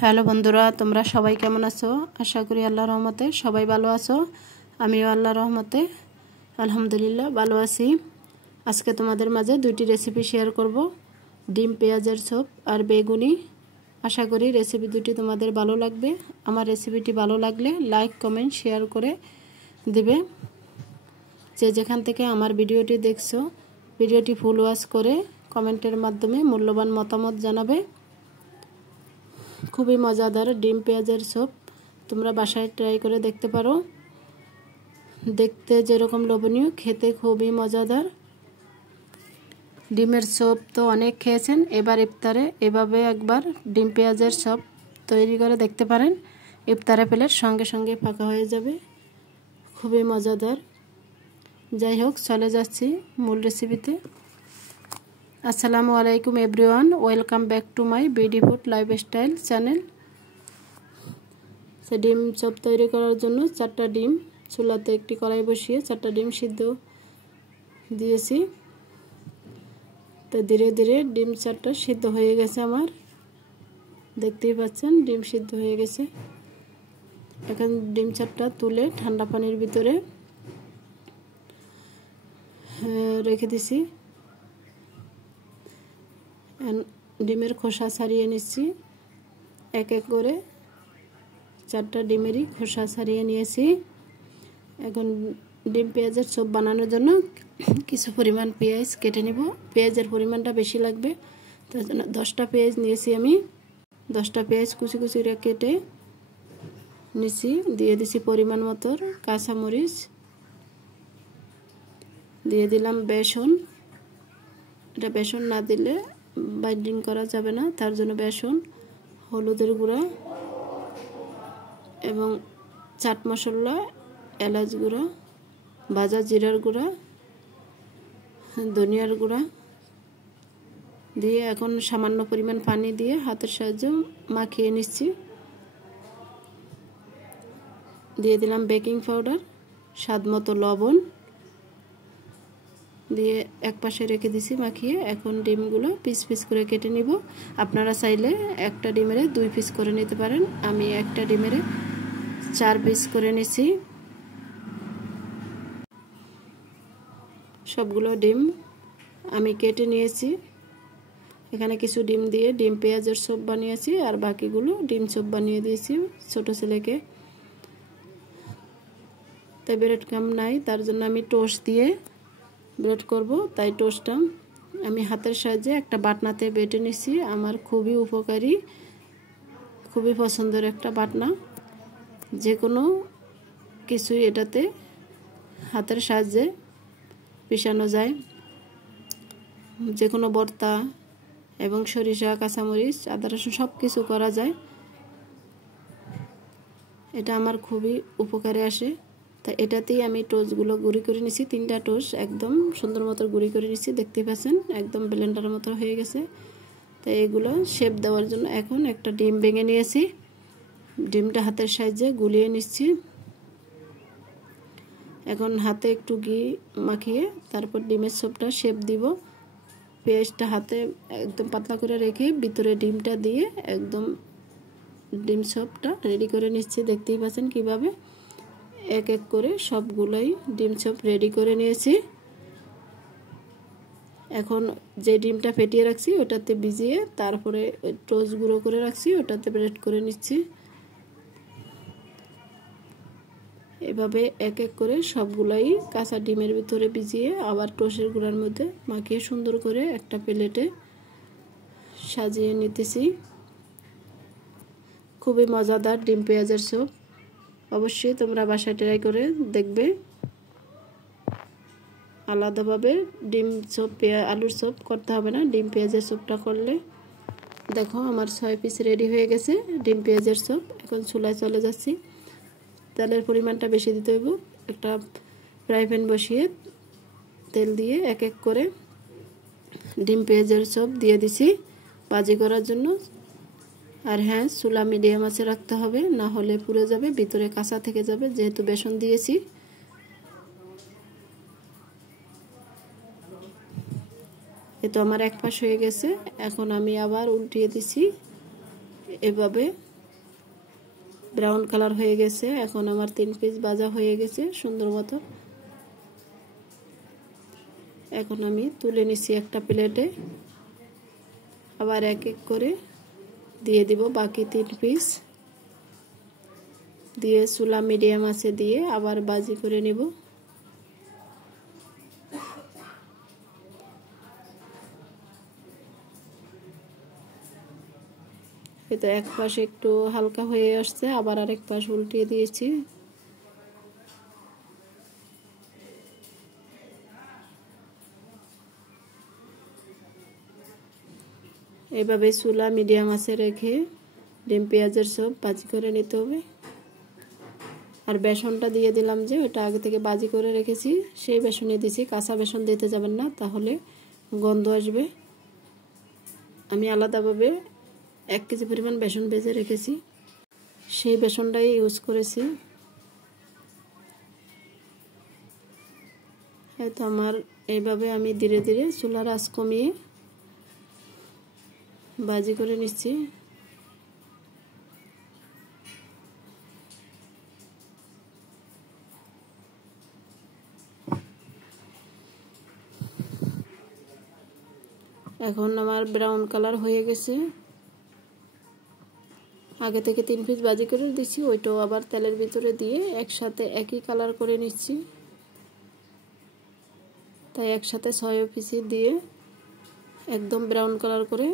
Hello বন্ধুরা, তোমরা সবাই কেমন আছো? আশা করি আল্লাহর রহমতে সবাই ভালো আছো। আমিও আল্লাহর রহমতে আলহামদুলিল্লাহ ভালো আছি। আজকে তোমাদের মাঝে দুইটি রেসিপি শেয়ার করব, ডিম পেঁয়াজের চপ আর বেগুনি। আশা করি রেসিপি দুটি তোমাদের ভালো লাগবে। আমার রেসিপিটি ভালো লাগলে লাইক কমেন্ট শেয়ার করে দেবে। যে যেখান থেকে আমার ভিডিওটি দেখছো, ভিডিওটি ফুল ওয়াচ করে কমেন্টের মাধ্যমে মূল্যবান মতামত জানাবে। খুবই মজাদার ডিম পেঁয়াজের চপ, তোমরা বাসায় ট্রাই করে দেখতে পারো। দেখতে যেরকম লোভনীয়, খেতে খুবই মজাদার। ডিমের চপ তো অনেক খেয়েছেন, এবার ইফতারে এভাবে একবার ডিম পেঁয়াজের চপ তৈরি করে দেখতে পারেন। ইফতারে প্লেট সঙ্গে সঙ্গে ফাঁকা হয়ে যাবে, খুবই মজাদার। যাই হোক, চলে যাচ্ছি মূল রেসিপিতে। আসসালামু আলাইকুম everyone, welcome back to my BD food lifestyle channel. ডিম চপ তৈরি করার জন্য 4টা ডিম চুলাতে একটি কড়াই বসিয়ে 4টা ডিম সিদ্ধ দিয়েছি। তো ধীরে ধীরে ডিম 4টা সিদ্ধ হয়ে গেছে আমার, দেখতেই পাচ্ছেন ডিম সিদ্ধ হয়ে গেছে। এখন ডিম 4টা তুলে ঠান্ডা পানির ভিতরে রেখে দিছি। ডিমের খোসা ছাড়িয়ে নিচ্ছি, এক এক করে 4টা ডিমেরই খোসা ছাড়িয়ে নিয়েছি। এখন ডিম পেঁয়াজের চপ বানানোর জন্য কিছু পরিমাণ পেঁয়াজ কেটে নেব। পেঁয়াজের পরিমাণটা বেশি লাগবে, তার জন্য 10টা পেঁয়াজ নিয়েছি আমি। 10টা পেঁয়াজ কুচি কুচি করে কেটে নিয়েছি। দিয়ে দিছি পরিমাণ মতো কাঁচামরিচ, দিয়ে দিলাম বেসন। এটা বেসন না দিলে বাইন্ডিং করা যাবে না, তার জন্য বেসন, হলুদের গুঁড়া এবং চাট মশলা, এলাচ গুঁড়া, ভাজা জিরার গুঁড়া, ধনিয়ার গুঁড়া দিয়ে এখন সামান্য পরিমাণ পানি দিয়ে হাতের সাহায্যে মাখিয়ে নিচ্ছি। দিয়ে দিলাম বেকিং পাউডার, স্বাদ মতো লবণ দিয়ে এক পাশে রেখে দিছি মাখিয়ে। এখন ডিমগুলো পিস পিস করে কেটে নিব। আপনারা চাইলে একটা ডিমের 2 পিস করে নিতে পারেন, আমি একটা ডিমের 4 পিস করে নিছি। সবগুলো ডিম আমি কেটে নিয়েছি। এখানে কিছু ডিম দিয়ে ডিম পেঁয়াজের চপ বানিয়েছি, আর বাকিগুলো ডিম চপ বানিয়ে দিয়েছি ছোট ছেলেকে। তাই ব্রেড ক্রাম্ব নাই, তার জন্য আমি টোস্ট দিয়ে ব্রেড করব। তাই টোস্টটা আমি হাতের সাহায্যে একটা বাটনাতে বেটে নিছি। আমার খুবই উপকারী, খুবই পছন্দের একটা বাটনা। যে কোনো কিছুই এটাতে হাতের সাহায্যে পিষানো যায়, যে কোনো ভর্তা এবং সরিষা, কাঁচামরিচ, আদা রসুন সব কিছু করা যায়। এটা আমার খুবই উপকারে আসে। তাই এটাতেই আমি টোস্টগুলো গুঁড়ি করে নিছি। 3টা টোস্ট একদম সুন্দর মতো গুঁড়ি করে নিছি, দেখতে পাচ্ছেন একদম ব্লেন্ডারের মতো হয়ে গেছে। তাই এগুলো শেপ দেওয়ার জন্য এখন একটা ডিম ভেঙে নিয়েছি। ডিমটা হাতের সাহায্যে গুলিয়ে নিচ্ছি। এখন হাতে একটু ঘি মাখিয়ে তারপর ডিমের চপটা শেপ দিব। পেঁয়াজটা হাতে একদম পাতলা করে রেখে ভিতরে ডিমটা দিয়ে একদম ডিম চপটা রেডি করে নিচ্ছি। দেখতেই পাচ্ছেন কিভাবে এক এক করে সবগুলোই ডিম চপ রেডি করে নিয়েছি। এখন যে ডিমটা ফেটিয়ে রাখছি ওটাতে ভিজিয়ে তারপরে টোস্ট গুঁড়ো করে রাখছি, ওটাতে ব্রেড করে নিচ্ছি। এভাবে এক এক করে সবগুলাই কাঁচা ডিমের ভিতরে ভিজিয়ে আবার টোস্টের গুঁড়ার মধ্যে মাখিয়ে সুন্দর করে একটা প্লেটে সাজিয়ে নিতেছি। খুবই মজাদার ডিম পেঁয়াজের চপ, অবশ্যই তোমরা বাসায় ট্রাই করে দেখবে। আলাদাভাবে ডিম চপ আলুর চপ করতে হবে না, ডিম পেঁয়াজের চপটা করলে। দেখো আমার 6 পিস রেডি হয়ে গেছে ডিম পেঁয়াজের চপ। এখন চুলায় চলে যাচ্ছি। তেলের পরিমাণটা বেশি দিতে হইব। একটা ফ্রাই প্যান বসিয়ে তেল দিয়ে এক এক করে ডিম পেঁয়াজের চপ দিয়ে দিছি ভাজি করার জন্য। আর হ্যাঁ, চুলা মিডিয়াম আঁচে রাখতে হবে, না হলে পুড়ে যাবে, ভিতরে কাঁচা থেকে যাবে, যেহেতু বেসন দিয়েছি। এ তো আমার এক পাশ হয়ে গেছে, এখন আমি আবার উল্টিয়ে দিছি। এভাবে ব্রাউন কালার হয়ে গেছে। এখন আমার 3 পিস ভাজা হয়ে গেছে সুন্দর মতো। এখন আমি তুলে নিচ্ছি একটা প্লেটে। আবার এক এক করে দিয়ে দিব বাকি 3 পিস। দিয়ে চুলা মিডিয়াম আছে দিয়ে আবার ভাজি করে নেব। এটা এক পাশ একটু হালকা হয়ে আসছে, আবার আরেক পাশ উল্টিয়ে দিয়েছি। এভাবে চুলা মিডিয়াম আছে রেখে ডিম পেঁয়াজের চপ ভাজি করে নিতে হবে। আর বেসনটা দিয়ে দিলাম যে ওটা আগে থেকে ভাজি করে রেখেছি, সেই বেসনই দিছি। কাঁচা বেসন দিতে যাবেন না, তাহলে গন্ধ আসবে। আমি আলাদাভাবে 1 কেজি পরিমাণ বেসন ভেজে রেখেছি, সেই বেসনটাই ইউজ করেছি। হয়তো আমার এইভাবে আমি ধীরে ধীরে চুলার আঁচ কমিয়ে ভাজি করে নিচ্ছি। এখন আমার ব্রাউন কালার হয়ে গেছে। আগে থেকে 3 পিস ভাজি করে দিচ্ছি, ওইটাও আবার তেলের ভিতরে দিয়ে একসাথে একই কালার করে নিচ্ছি। তাই একসাথে 6 পিসই দিয়ে একদম ব্রাউন কালার করে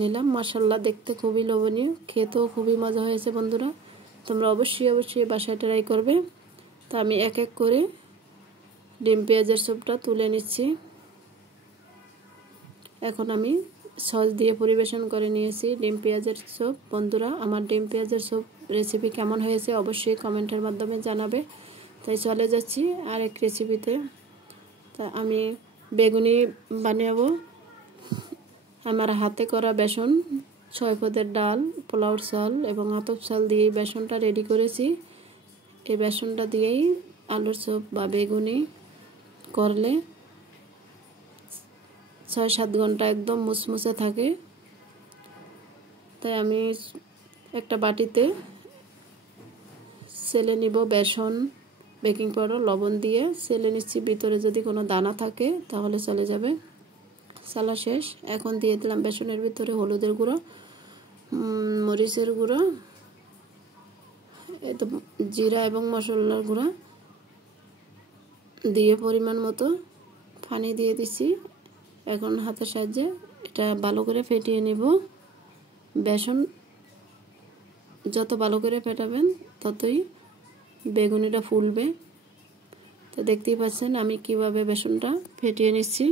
নিলাম। মাশাআল্লাহ, দেখতে খুবই লোভনীয়, খেতেও খুবই মজা হয়েছে বন্ধুরা। তোমরা অবশ্যই বাসায় ট্রাই করবে। তা আমি এক এক করে ডিম পেঁয়াজের চপটা তুলে নিচ্ছি। এখন আমি সস দিয়ে পরিবেশন করে নিয়েছি ডিম পেঁয়াজের চপ। বন্ধুরা, আমার ডিম পেঁয়াজের চপ রেসিপি কেমন হয়েছে অবশ্যই কমেন্টের মাধ্যমে জানাবে। তাই চলে যাচ্ছি আরেক রেসিপিতে। তা আমি বেগুনি বানাবো। আমার হাতে করা বেসন, 6 পদের ডাল, পোলাওর চাল এবং আতপ চাল দিয়ে বেসনটা রেডি করেছি। এই বেসনটা দিয়েই আলুর চপ বা বেগুনি করলে 6-7 ঘন্টা একদম মুচমুচে থাকে। তাই আমি একটা বাটিতে সেলে নিব বেসন, বেকিং পাউডার, লবণ দিয়ে সেলে নিচ্ছি। ভিতরে যদি কোনো দানা থাকে তাহলে চলে যাবে। সালা শেষ। এখন দিয়ে দিলাম বেসনের ভিতরে হলুদের গুঁড়ো, মরিচের গুঁড়ো, তো জিরা এবং মশলার গুঁড়া দিয়ে পরিমাণ মতো পানি দিয়ে দিচ্ছি। এখন হাতের সাহায্যে এটা ভালো করে ফেটিয়ে নেব। বেসন যত ভালো করে ফেটাবেন ততই বেগুনিটা ফুলবে। তো দেখতেই পাচ্ছেন আমি কিভাবে বেসনটা ফেটিয়ে নিচ্ছি।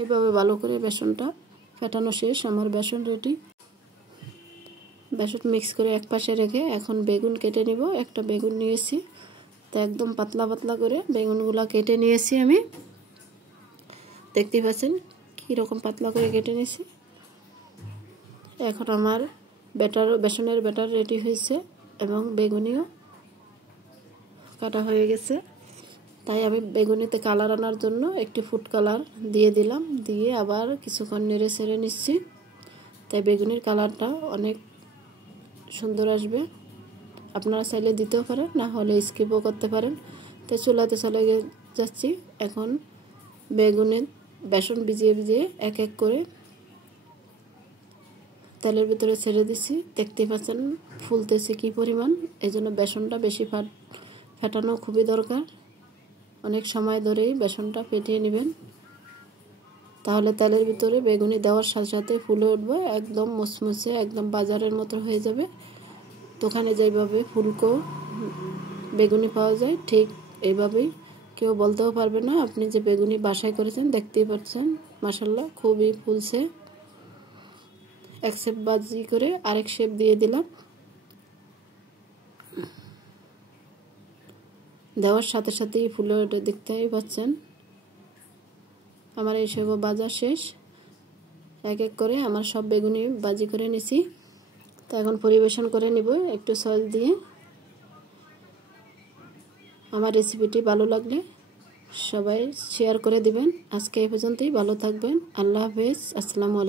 এইভাবে ভালো করে বেসনটা ফেটানো শেষ। আমার বেসন রেডি। বেসন মিক্স করে এক পাশে রেখে এখন বেগুন কেটে নিব। একটা বেগুন নিয়েছি, তো একদম পাতলা পাতলা করে বেগুনগুলো কেটে নিয়েছি আমি। দেখতেই পাচ্ছেন কীরকম পাতলা করে কেটে নিয়েছি। এখন আমার বেসনের ব্যাটার রেডি হয়েছে এবং বেগুনিও কাটা হয়ে গেছে। তাই আমি বেগুনিতে কালার আনার জন্য একটি ফুড কালার দিয়ে দিলাম, দিয়ে আবার কিছুক্ষণ নেড়ে ছেড়ে নিচ্ছি। তাই বেগুনির কালারটা অনেক সুন্দর আসবে। আপনারা চাইলে দিতেও পারেন, না হলে স্কিপও করতে পারেন। তাই চুলাতে চলে যাচ্ছি। এখন বেগুনের বেসন ভিজিয়ে ভিজিয়ে এক এক করে তেলের ভিতরে ছেড়ে দিচ্ছি। দেখতেই পাচ্ছেন ফুলতেছে কি পরিমাণ। এই জন্য বেসনটা বেশি ফেটানো খুবই দরকার। অনেক সময় ধরেই বেসনটা ফেটিয়ে নেবেন, তাহলে তেলের ভিতরে বেগুনি দেওয়ার সাথে সাথে ফুলে উঠবে, একদম মুচমুচে, একদম বাজারের মতো হয়ে যাবে। দোকানে যেভাবে ফুলকো বেগুনি পাওয়া যায় ঠিক এইভাবেই কেউ বলতেও পারবে না আপনি যে বেগুনি বাসায় করেছেন। দেখতেই পাচ্ছেন মাশাআল্লাহ খুবই ফুলছে। এক শেপ ভাজি করে আরেক শেপ দিয়ে দিলাম। দেওয়ার সাথে সাথেই ফুলে ওঠে, দেখতেই পাচ্ছেন। আমার এই সব ভাজা শেষ। এক এক করে আমার সব বেগুনি ভাজি করে নিছি। তো এখন পরিবেশন করে নিব একটু সস দিয়ে। আমার রেসিপিটি ভালো লাগলে সবাই শেয়ার করে দিবেন। আজকে এই পর্যন্তই, ভালো থাকবেন। আল্লাহ হাফেজ, আসসালামু আলাইকুম।